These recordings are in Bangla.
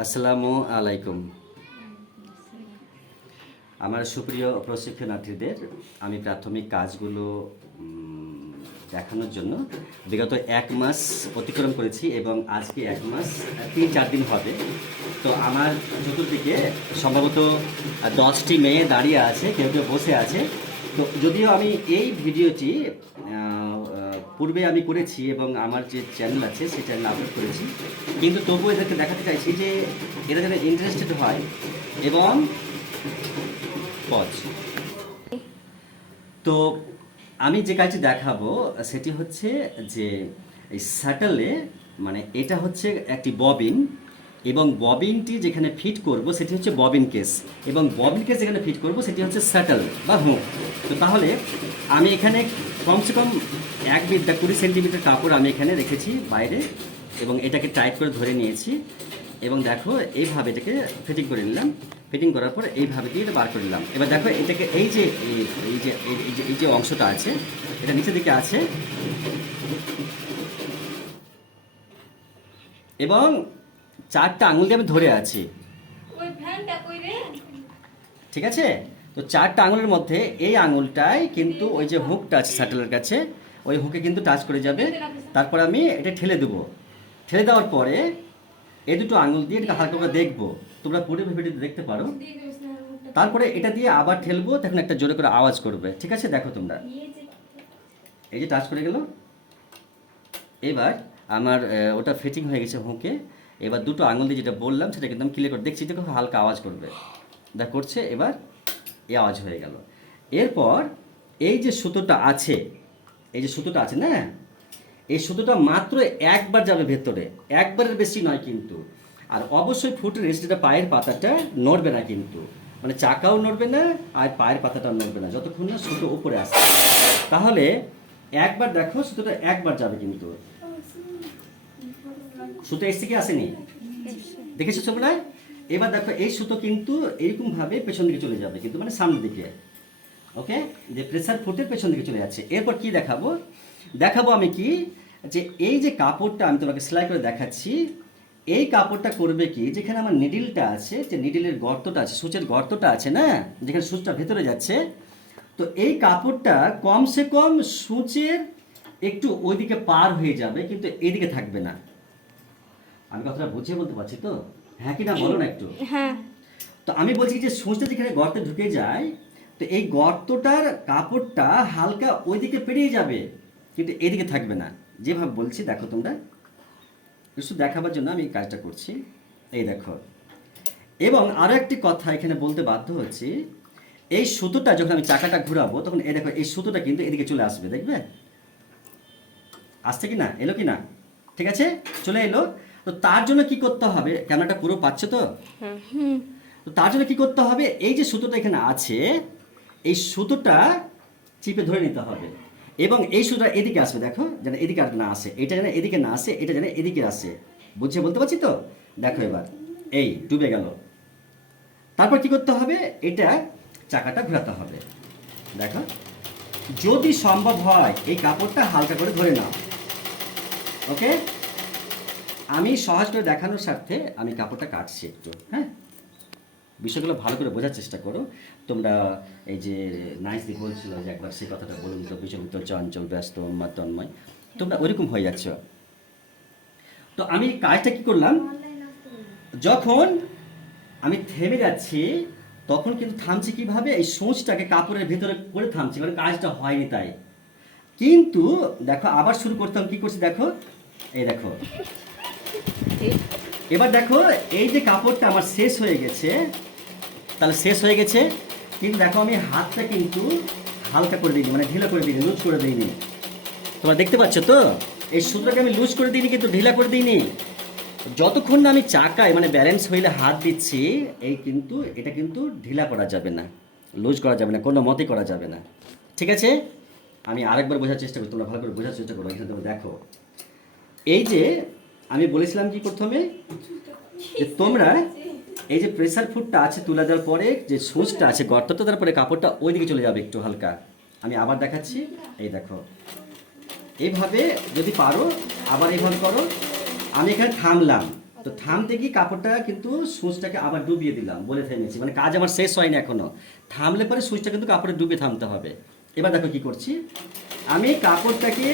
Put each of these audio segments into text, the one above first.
আসসালামু আলাইকুম। আমার সুপ্রিয় প্রশিক্ষণার্থীদের আমি প্রাথমিক কাজগুলো দেখানোর জন্য বিগত 1 মাস অতিক্রম করেছি এবং আজকে 1 মাস 3-4 দিন হবে। তো আমার চতুর্দিকে সম্ভবত 10টি মেয়ে দাঁড়িয়ে আছে, কেউ কেউ বসে আছে। তো যদিও আমি এই ভিডিওটি পূর্বে আমি করেছি এবং আমার যে চ্যানেল আছে সেই চ্যানেল আপলোড করেছি, কিন্তু তবুও এদেরকে দেখাতে চাইছি যে এরা যেন ইন্টারেস্টেড হয় এবং পজ। তো আমি যে কাজটি দেখাবো সেটি হচ্ছে যে এই শাটলে, মানে এটা হচ্ছে একটি ববিন এবং ববিনটি যেখানে ফিট করব সেটি হচ্ছে ববিন কেস, এবং ববিন কেস যেখানে ফিট করব সেটি হচ্ছে শাটল বা হুক। তো তাহলে আমি এখানে কমসে কম 1 বিঘা 20 সেন্টিমিটার কাপড় আমি এখানে রেখেছি বাইরে এবং এটাকে টাইট করে ধরে নিয়েছি এবং দেখো এইভাবে এটাকে ফিটিং করে নিলাম। ফিটিং করার পর এইভাবে দিয়ে এটা বার করে নিলাম। এবার দেখো এটাকে এই যে অংশটা আছে, এটা নিচের দিকে আছে এবং 4টা আঙুল দিয়ে আমি ধরে আছি, ঠিক আছে? তো 4টা আঙুলের মধ্যে এই আঙুলটাই কিন্তু ওই যে হুকটা আছে শাটলের কাছে, ওই হুকে কিন্তু টাচ করে যাবে। তারপর আমি এটা ঠেলে দেবো। ঠেলে দেওয়ার পরে এই দুটো আঙুল দিয়ে এটা হালকা করে দেখবো, তোমরা পুরো ভিডিওতে দেখতে পারো। তারপরে এটা দিয়ে আবার ঠেলবো, তখন একটা জোরে করে আওয়াজ করবে, ঠিক আছে? দেখো তোমরা, এই যে টাচ করে গেল। এবার আমার ওটা ফিটিং হয়ে গেছে হুকে। এবার দুটো আঙুল দিয়ে যেটা বললাম সেটা কিন্তু আমি ক্লিয়ার করে দেখছি, দেখো হালকা আওয়াজ করবে, যা করছে এবার এই আওয়াজ হয়ে গেল। এরপর এই যে সুতোটা আছে, এই যে সুতোটা আছে না, এই সুতোটা মাত্র একবার যাবে ভেতরে, একবারের বেশি নয় কিন্তু। আর অবশ্যই ফুট রেস্ট, যেটা পায়ের পাতাটা নড়বে না কিন্তু, মানে চাকাও নড়বে না আর পায়ের পাতাটাও নড়বে না যতক্ষণ না সুতো উপরে আসে। তাহলে একবার দেখো, সুতোটা একবার যাবে কিন্তু। সুতো এসছে কি আসেনি? দেখেছো তোমরা? এবার দেখো এই সুতো কিন্তু এইরকম ভাবে পেছন দিকে চলে যাবে কিন্তু, মানে সামনের দিকে। ওকে, যে প্রেসার ফুটের পেছন দিকে চলে যাচ্ছে। এরপর কি দেখাবো? দেখাবো আমি কি, যে এই যে কাপড়টা আমি তোমাকে সেলাই করে দেখাচ্ছি, এই কাপড়টা করবে কি, যেখানে আমার নিডিলটা আছে, যে নিডিলের গর্তটা আছে, সূচের গর্তটা আছে না, যেখানে সূচটা ভেতরে যাচ্ছে, তো এই কাপড়টা কমসে কম সূচের একটু ওইদিকে পার হয়ে যাবে কিন্তু এইদিকে থাকবে না। আমি কথাটা বুঝিয়ে বলতে পারছি তো? হ্যাঁ কি না বলো না একটু। হ্যাঁ। তো আমি বলছি যে সূচটা যেখানে গর্তে ঢুকে যায়, তো এই গর্তটার কাপড়টা হালকা ওইদিকে পেরিয়ে যাবে কিন্তু এদিকে থাকবে না। যেভাবে বলছি দেখো তোমরা, একটু দেখাবার জন্য আমি এই কাজটা করছি। এই দেখো, এবং আরও একটি কথা এখানে বলতে বাধ্য হচ্ছি, এই সুতোটা যখন আমি চাকাটা ঘুরাবো তখন এই দেখো এই সুতোটা কিন্তু এদিকে চলে আসবে, দেখবে আসছে কি না, এলো কি না? ঠিক আছে, চলে এলো। তো তার জন্য কি করতে হবে, ক্যামেরাটা পুরো পাচ্ছে তো? তো তার জন্য কি করতে হবে, এই যে সুতোটা এখানে আছে, এই সুতোটা চিপে ধরে নিতে হবে এবং এই সুতোটা এদিকে আসবে, দেখো যেন এদিকে আর না আসে, এটা যেন এদিকে না আসে, এটা যেন এদিকে আসে। বুঝছে বলতে পারছি তো? দেখো এবার এই ডুবে গেল। তারপর কি করতে হবে, এটা চাকাটা ঘোরাতে হবে। দেখো, যদি সম্ভব হয় এই কাপড়টা হালকা করে ধরে নাও। ওকে, আমি সহজ করে দেখানোর স্বার্থে আমি কাপড়টা কাটছি একটু, হ্যাঁ? বিষয়গুলো ভালো করে বোঝার চেষ্টা করো তোমরা। এই যে নাইসদি বলছিল যে একবার সেই কথাটা বলুন তো, বিচলিত, চঞ্চল, ব্যস্ত, উন্মাদ, তন্ময়, তোমরা ওইরকম হয়ে যাচ্ছ। তো আমি কাজটা কি করলাম, যখন আমি থেমে যাচ্ছি তখন কিন্তু থামছি কিভাবে, এই সূচটাকে কাপড়ের ভিতরে করে থামছি, মানে কাজটা হয়নি তাই। কিন্তু দেখো আবার শুরু করতাম, কি করছি দেখো, এই দেখো এবার দেখো এই যে কাপড়টা আমার শেষ হয়ে গেছে, তাহলে শেষ হয়ে গেছে, কিন্তু দেখো আমি হাতটা কিন্তু হালকা করে দিইনি, মানে ঢিলা করে দিইনি, লুজ করে দিইনি। তোমরা দেখতে পাচ্ছ তো, এই সূত্রটাকে আমি লুজ করে দিইনি কিন্তু ঢিলা করে দিইনি। যতক্ষণ না আমি চাকায় মানে ব্যালেন্স হইলে হাত দিচ্ছি, এই কিন্তু এটা কিন্তু ঢিলা করা যাবে না, লুজ করা যাবে না, কোনো মতেই করা যাবে না। ঠিক আছে, আমি আরেকবার বোঝার চেষ্টা করি, তোমরা ভালো করে বোঝার চেষ্টা করো। এখানে তোমরা দেখো, এই যে আমি বলেছিলাম কি প্রথমে, যে তোমরা এই যে প্রেসার ফুডটা আছে তুলে দেওয়ার পরে যে সুচটা আছে গর্তটা, তারপরে কাপড়টা ওইদিকে চলে যাবে একটু হালকা। আমি আবার দেখাচ্ছি, এই দেখো এইভাবে যদি পারো আবার এইভাবে করো। আমি এখানে থামলাম, তো থামতে গিয়ে কাপড়টা কিন্তু সুচটাকে আবার ডুবিয়ে দিলাম, বলে থেমেছি, মানে কাজ আমার শেষ হয়নি এখনো। থামলে পরে সুচটা কিন্তু কাপড়ে ডুবিয়ে থামতে হবে। এবার দেখো কি করছি আমি, কাপড়টাকে,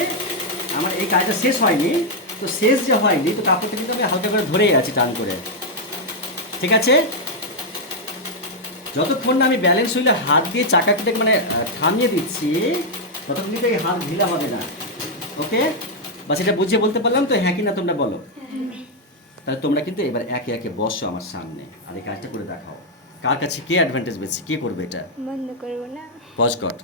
আমার এই কাজটা শেষ হয়নি, তো শেষ যে হয়নি তো কাপড়টা কিন্তু আমি হালকা করে ধরেই আছি টান করে, ঠিক আছে? যতক্ষণ না আমি ব্যালেন্স হুইলে হাত দিয়ে চাকাটাকে মানে থামিয়ে দিচ্ছি, ততক্ষণ কিন্তু এই হাত ঢিলা হবে না। ওকে, বা সেটা বুঝিয়ে বলতে পারলাম তো, হ্যাঁ কি না তোমরা বলো? তাহলে তোমরা কিন্তু এবার একে একে বসো আমার সামনে আর এই কাজটা করে দেখাও। কার কাছে কে অ্যাডভান্টেজ বেশি, কে করবে এটা? বন্ধ করবো না। পজ কর।